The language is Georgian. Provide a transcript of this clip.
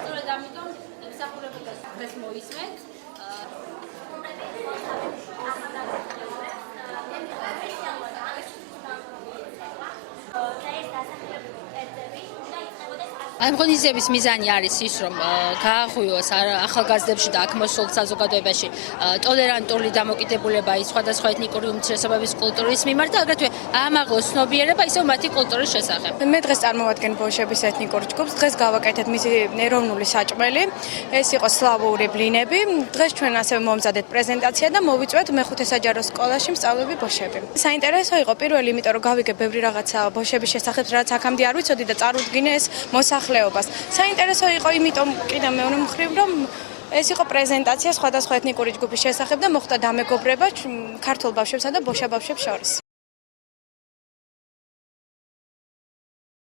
სწორედ ამიტომ მსახურებელს დღეს მოისმენთ. ამ ღონისძიების მიზანი არის ის, რომ გააღვიოს ახალგაზრდებში და აქ მოსულ საზოგადოებაში ტოლერანტული დამოკიდებულება ის სხვადასხვა ეთნიკური უმცირესობების კულტურის მიმართ და აგრეთვე აამაღლოს ცნობიერება ისევ მათი კულტურის შესახებ. მე დღეს წარმოვადგენ ბოშების ეთნიკურ ჯგუფს. დღეს გავაკეთეთ მისი ეროვნული საჭმელი. ეს იყო სლავური ბლინები. დღეს ჩვენ ასევე მომზადეთ პრეზენტაცია და მოვიწვევთ მეხუთე საჯარო სკოლაში მსწავლები ბოშები. საინტერესო იყო პირველი, იმიტომ რომ გავიგე ბევრი რაღაცა ბოშების შესახებ, რაც აქამდე არ ვიცოდი და წარუდგინე ეს მოსახლეობას. საინტერესო იყო იმიტომ კიდევ მეორე მხრივ, რომ ეს იყო პრეზენტაცია სხვადასხვა ეთნიკური ჯგუფის შესახებ და მოხდა დამეგობრება ქართულ ბავშვებსა და ბოშა ბავშვებს შორის.